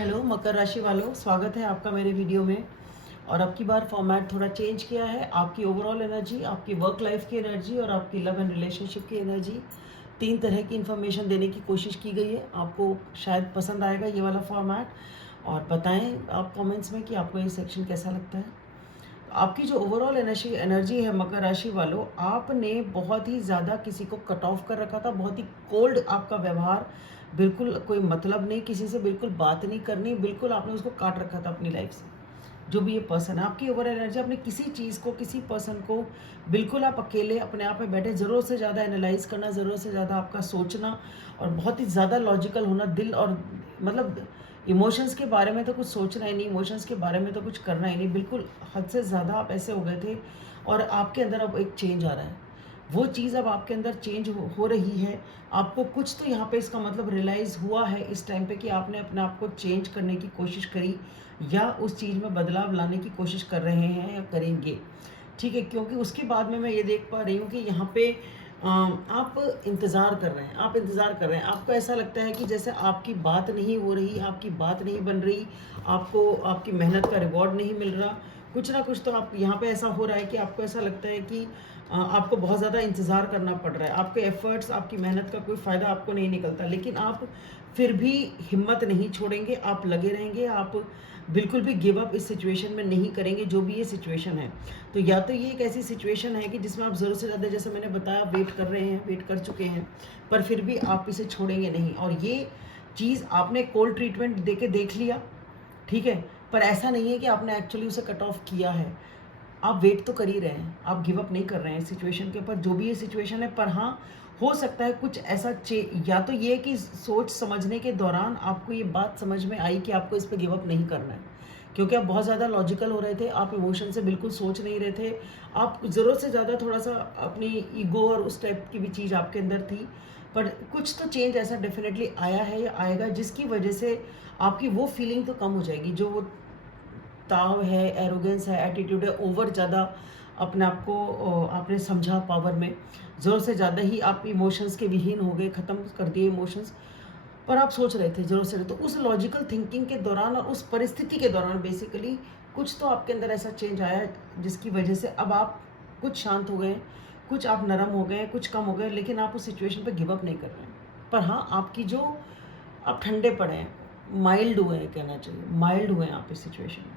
Hello मकर राशि वालों, स्वागत है आपका मेरे वीडियो में। और अब की बार फॉर्मेट थोड़ा चेंज किया है। आपकी ओवरऑल एनर्जी, आपकी वर्क लाइफ की एनर्जी और आपकी लव एंड रिलेशनशिप की एनर्जी, तीन तरह की इन्फॉर्मेशन देने की कोशिश की गई है। आपको शायद पसंद आएगा ये वाला फॉर्मेट। और बताएं आप कमेंट्स में कि आपको ये सेक्शन कैसा लगता है। आपकी जो ओवरऑल एनर्जी है मकर राशि वालों, आपने बहुत ही ज़्यादा किसी को कट ऑफ कर रखा था। बहुत ही कोल्ड आपका व्यवहार, बिल्कुल कोई मतलब नहीं, किसी से बिल्कुल बात नहीं करनी, बिल्कुल आपने उसको काट रखा था अपनी लाइफ से। जो भी ये पर्सन है, आपकी ओवरऑल एनर्जी, आपने किसी चीज़ को, किसी पर्सन को बिल्कुल आप अकेले अपने आप में बैठे, ज़रूरत से ज़्यादा एनालाइज करना, ज़रूरत से ज़्यादा आपका सोचना और बहुत ही ज़्यादा लॉजिकल होना, दिल और मतलब इमोशंस के बारे में तो कुछ सोचना ही नहीं, इमोशंस के बारे में तो कुछ करना ही नहीं। बिल्कुल हद से ज़्यादा आप ऐसे हो गए थे। और आपके अंदर अब एक चेंज आ रहा है। वो चीज़ अब आपके अंदर चेंज हो रही है। आपको कुछ तो यहाँ पे इसका मतलब रियलाइज़ हुआ है इस टाइम पे कि आपने अपने आप को चेंज करने की कोशिश करी या उस चीज़ में बदलाव लाने की कोशिश कर रहे हैं या करेंगे। ठीक है, क्योंकि उसके बाद में मैं ये देख पा रही हूँ कि यहाँ पे आप इंतज़ार कर रहे हैं, आप इंतज़ार कर रहे हैं। आपको ऐसा लगता है कि जैसे आपकी बात नहीं हो रही, आपकी बात नहीं बन रही, आपको आपकी मेहनत का रिवॉर्ड नहीं मिल रहा। कुछ ना कुछ तो आप यहाँ पे ऐसा हो रहा है कि आपको ऐसा लगता है कि आपको बहुत ज़्यादा इंतज़ार करना पड़ रहा है। आपके एफ़र्ट्स, आपकी मेहनत का कोई फ़ायदा आपको नहीं निकलता, लेकिन आप फिर भी हिम्मत नहीं छोड़ेंगे, आप लगे रहेंगे, आप बिल्कुल भी गिव अप इस सिचुएशन में नहीं करेंगे, जो भी ये सिचुएशन है। तो या तो ये एक ऐसी सिचुएशन है कि जिसमें आप ज़रूरत से ज़्यादा, जैसे मैंने बताया, वेट कर रहे हैं, वेट कर चुके हैं, पर फिर भी आप इसे छोड़ेंगे नहीं। और ये चीज़ आपने कोल्ड ट्रीटमेंट दे के देख लिया, ठीक है, पर ऐसा नहीं है कि आपने एक्चुअली उसे कट ऑफ किया है। आप वेट तो कर ही रहे हैं, आप गिव अप नहीं कर रहे हैं सिचुएशन के ऊपर, जो भी ये सिचुएशन है। पर हाँ, हो सकता है कुछ ऐसा या तो ये कि सोच समझने के दौरान आपको ये बात समझ में आई कि आपको इस पे गिव अप नहीं करना है, क्योंकि आप बहुत ज़्यादा लॉजिकल हो रहे थे, आप इमोशन से बिल्कुल सोच नहीं रहे थे। आप ज़रूरत से ज़्यादा थोड़ा-सा अपनी ईगो और उस टाइप की भी चीज़ आपके अंदर थी। पर कुछ तो चेंज ऐसा डेफ़िनेटली आया है या आएगा, जिसकी वजह से आपकी वो फीलिंग तो कम हो जाएगी, जो वो ताव है, एरोगेंस है, एटीट्यूड है, ओवर ज़्यादा अपने आप को आपने समझा पावर में। ज़रूरत से ज़्यादा ही आप इमोशंस के विहीन हो गए, ख़त्म कर दिए इमोशंस। पर आप सोच रहे थे ज़रूरत से, तो उस लॉजिकल थिंकिंग के दौरान और उस परिस्थिति के दौरान बेसिकली कुछ तो आपके अंदर ऐसा चेंज आया है, जिसकी वजह से अब आप कुछ शांत हो गए, कुछ आप नरम हो गए, कुछ कम हो गए, लेकिन आप उस सिचुएशन पे गिव अप नहीं कर रहे हैं। पर हाँ, आपकी जो आप ठंडे पड़े हैं, माइल्ड हुए हैं कहना चाहिए, माइल्ड हुए हैं आप इस सिचुएशन में,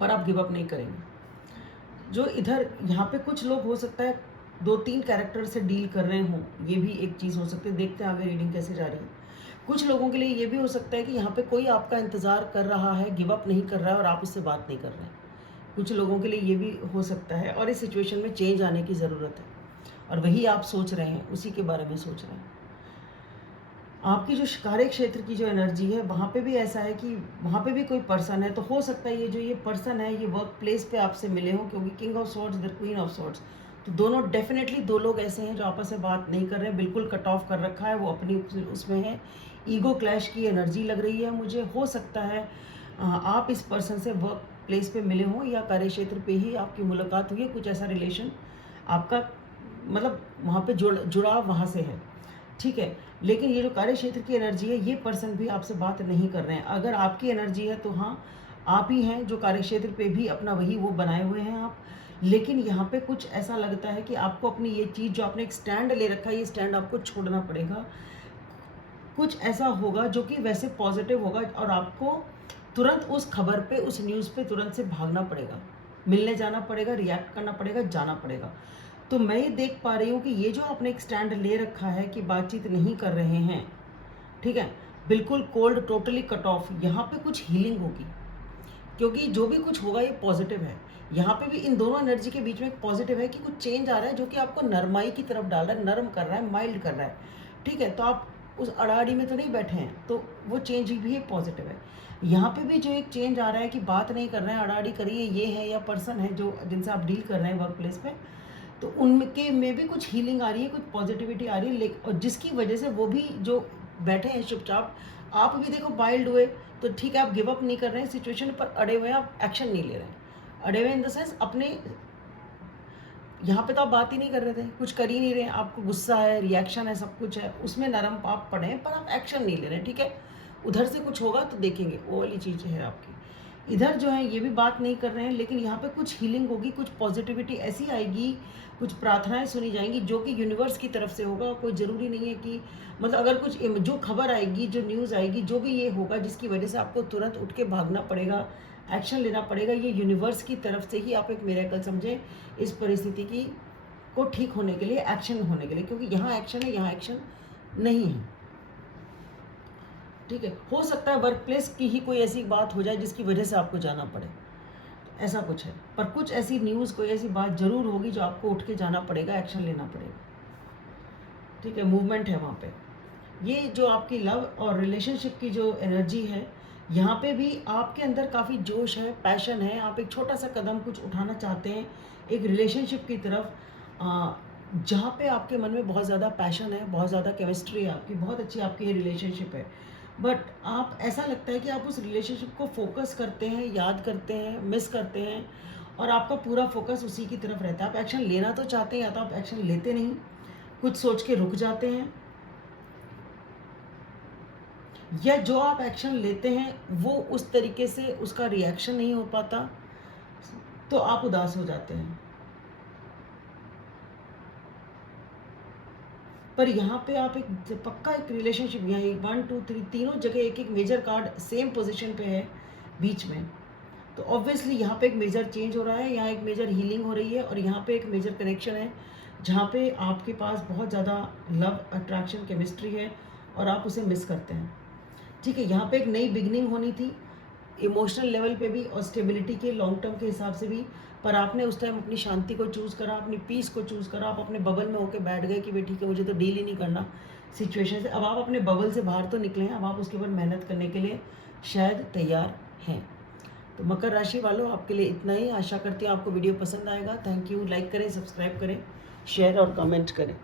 पर आप गिव अप नहीं करेंगे। जो इधर यहाँ पे कुछ लोग हो सकता है 2-3 कैरेक्टर से डील कर रहे हों, ये भी एक चीज़ हो सकती है। देखते हैं आगे रीडिंग कैसे जा रही है। कुछ लोगों के लिए ये भी हो सकता है कि यहाँ पे कोई आपका इंतज़ार कर रहा है, गिव अप नहीं कर रहा है और आप उससे बात नहीं कर रहे हैं। कुछ लोगों के लिए ये भी हो सकता है और इस सिचुएशन में चेंज आने की ज़रूरत है और वही आप सोच रहे हैं, उसी के बारे में सोच रहे हैं। आपकी जो कार्य क्षेत्र की जो एनर्जी है, वहाँ पे भी ऐसा है कि वहाँ पे भी कोई पर्सन है। तो हो सकता है ये पर्सन है, ये वर्क प्लेस पे आपसे मिले हों, क्योंकि king of swords, the queen of swords. तो दोनों डेफिनेटली 2 लोग ऐसे हैं जो आपस में बात नहीं कर रहे हैं, बिल्कुल कट ऑफ कर रखा है, वो अपनी उसमें है। ईगो क्लैश की एनर्जी लग रही है मुझे। हो सकता है आप इस पर्सन से वर्क प्लेस पे मिले हों या कार्य क्षेत्र पे ही आपकी मुलाकात हुई है, कुछ ऐसा रिलेशन आपका, मतलब वहाँ पे जुड़ाव वहाँ से है। ठीक है, लेकिन ये जो कार्य क्षेत्र की एनर्जी है, ये पर्सन भी आपसे बात नहीं कर रहे हैं। अगर आपकी एनर्जी है तो हाँ, आप ही हैं जो कार्य क्षेत्र पे भी अपना वही वो बनाए हुए हैं आप। लेकिन यहाँ पे कुछ ऐसा लगता है कि आपको अपनी ये चीज़, जो आपने एक स्टैंड ले रखा है, ये स्टैंड आपको छोड़ना पड़ेगा। कुछ ऐसा होगा जो कि वैसे पॉजिटिव होगा और आपको तुरंत उस खबर पे, उस न्यूज़ पे तुरंत से भागना पड़ेगा, मिलने जाना पड़ेगा, रिएक्ट करना पड़ेगा, जाना पड़ेगा। तो मैं ये देख पा रही हूँ कि ये जो आपने एक स्टैंड ले रखा है कि बातचीत नहीं कर रहे हैं, ठीक है, बिल्कुल कोल्ड, टोटली कट ऑफ, यहाँ पे कुछ हीलिंग होगी, क्योंकि जो भी कुछ होगा ये पॉजिटिव है। यहाँ पे भी इन दोनों एनर्जी के बीच में एक पॉजिटिव है कि कुछ चेंज आ रहा है जो कि आपको नरमाई की तरफ डाल रहा है, नरम कर रहा है, माइल्ड कर रहा है। ठीक है, तो आप उस अड़ाड़ी में तो नहीं बैठे हैं, तो वो चेंज भी एक पॉजिटिव है। यहाँ पे भी जो एक चेंज आ रहा है कि बात नहीं कर रहे हैं, अड़ाड़ी करिए, ये है या पर्सन है जो जिनसे आप डील कर रहे हैं वर्क प्लेस पे, तो उनके में भी कुछ हीलिंग आ रही है, कुछ पॉजिटिविटी आ रही है, लेकिन और जिसकी वजह से वो भी जो बैठे हैं चुपचाप, आप भी देखो माइल्ड हुए। तो ठीक है, आप गिव अप नहीं कर रहे हैं सिचुएशन पर, अड़े हुए हैं, आप एक्शन नहीं ले रहे हैं। अड़े हुए इन द सेंस अपने, यहाँ पे तो आप बात ही नहीं कर रहे थे, कुछ कर ही नहीं रहे हैं, आपको गुस्सा है, रिएक्शन है, सब कुछ है, उसमें नरम आप पड़े हैं, पर आप एक्शन नहीं ले रहे हैं। ठीक है, उधर से कुछ होगा तो देखेंगे, वो वाली चीज़ है आपकी। इधर जो है ये भी बात नहीं कर रहे हैं, लेकिन यहाँ पे कुछ हीलिंग होगी, कुछ पॉजिटिविटी ऐसी आएगी, कुछ प्रार्थनाएं सुनी जाएंगी जो कि यूनिवर्स की तरफ से होगा। कोई ज़रूरी नहीं है कि मतलब अगर कुछ जो खबर आएगी, जो न्यूज़ आएगी, जो भी ये होगा जिसकी वजह से आपको तुरंत उठ के भागना पड़ेगा, एक्शन लेना पड़ेगा, ये यूनिवर्स की तरफ से ही आप एक मिरेकल समझें इस परिस्थिति की को ठीक होने के लिए, एक्शन होने के लिए, क्योंकि यहाँ एक्शन है, यहाँ एक्शन नहीं है। ठीक है, हो सकता है वर्क प्लेस की ही कोई ऐसी बात हो जाए जिसकी वजह से आपको जाना पड़े, ऐसा कुछ है। पर कुछ ऐसी न्यूज़, कोई ऐसी बात ज़रूर होगी जो आपको उठ के जाना पड़ेगा, एक्शन लेना पड़ेगा। ठीक है, मूवमेंट है वहाँ पे। ये जो आपकी लव और रिलेशनशिप की जो एनर्जी है, यहाँ पे भी आपके अंदर काफ़ी जोश है, पैशन है, आप एक छोटा सा कदम कुछ उठाना चाहते हैं एक रिलेशनशिप की तरफ, जहाँ पे आपके मन में बहुत ज़्यादा पैशन है, बहुत ज़्यादा केमिस्ट्री है आपकी, बहुत अच्छी आपकी ये रिलेशनशिप है। बट आप, ऐसा लगता है कि आप उस रिलेशनशिप को फोकस करते हैं, याद करते हैं, मिस करते हैं, और आपका पूरा फोकस उसी की तरफ रहता है। आप एक्शन लेना तो चाहते हैं, या तो आप एक्शन लेते नहीं, कुछ सोच के रुक जाते हैं, या जो आप एक्शन लेते हैं वो उस तरीके से उसका रिएक्शन नहीं हो पाता, तो आप उदास हो जाते हैं। पर यहाँ पे आप एक पक्का एक रिलेशनशिप, यहाँ 1 2 3 तीनों जगह एक एक मेजर कार्ड सेम पोजीशन पे है बीच में, तो ऑब्वियसली यहाँ पे एक मेजर चेंज हो रहा है, यहाँ एक मेजर हीलिंग हो रही है, और यहाँ पे एक मेजर कनेक्शन है जहाँ पे आपके पास बहुत ज़्यादा लव, अट्रैक्शन, केमिस्ट्री है, और आप उसे मिस करते हैं। ठीक है, यहाँ पे एक नई बिगनिंग होनी थी, इमोशनल लेवल पे भी और स्टेबिलिटी के लॉन्ग टर्म के हिसाब से भी, पर आपने उस टाइम अपनी शांति को चूज़ करा, अपनी पीस को चूज़ करा, आप अपने बबल में होकर बैठ गए कि भाई ठीक है, मुझे तो डील ही नहीं करना सिचुएशन से। अब आप अपने बबल से बाहर तो निकले हैं, अब आप उसके ऊपर मेहनत करने के लिए शायद तैयार हैं। तो मकर राशि वालों, आपके लिए इतना ही। आशा करती हूँ आपको वीडियो पसंद आएगा। Thank you. लाइक करें, सब्सक्राइब करें, शेयर और कमेंट करें।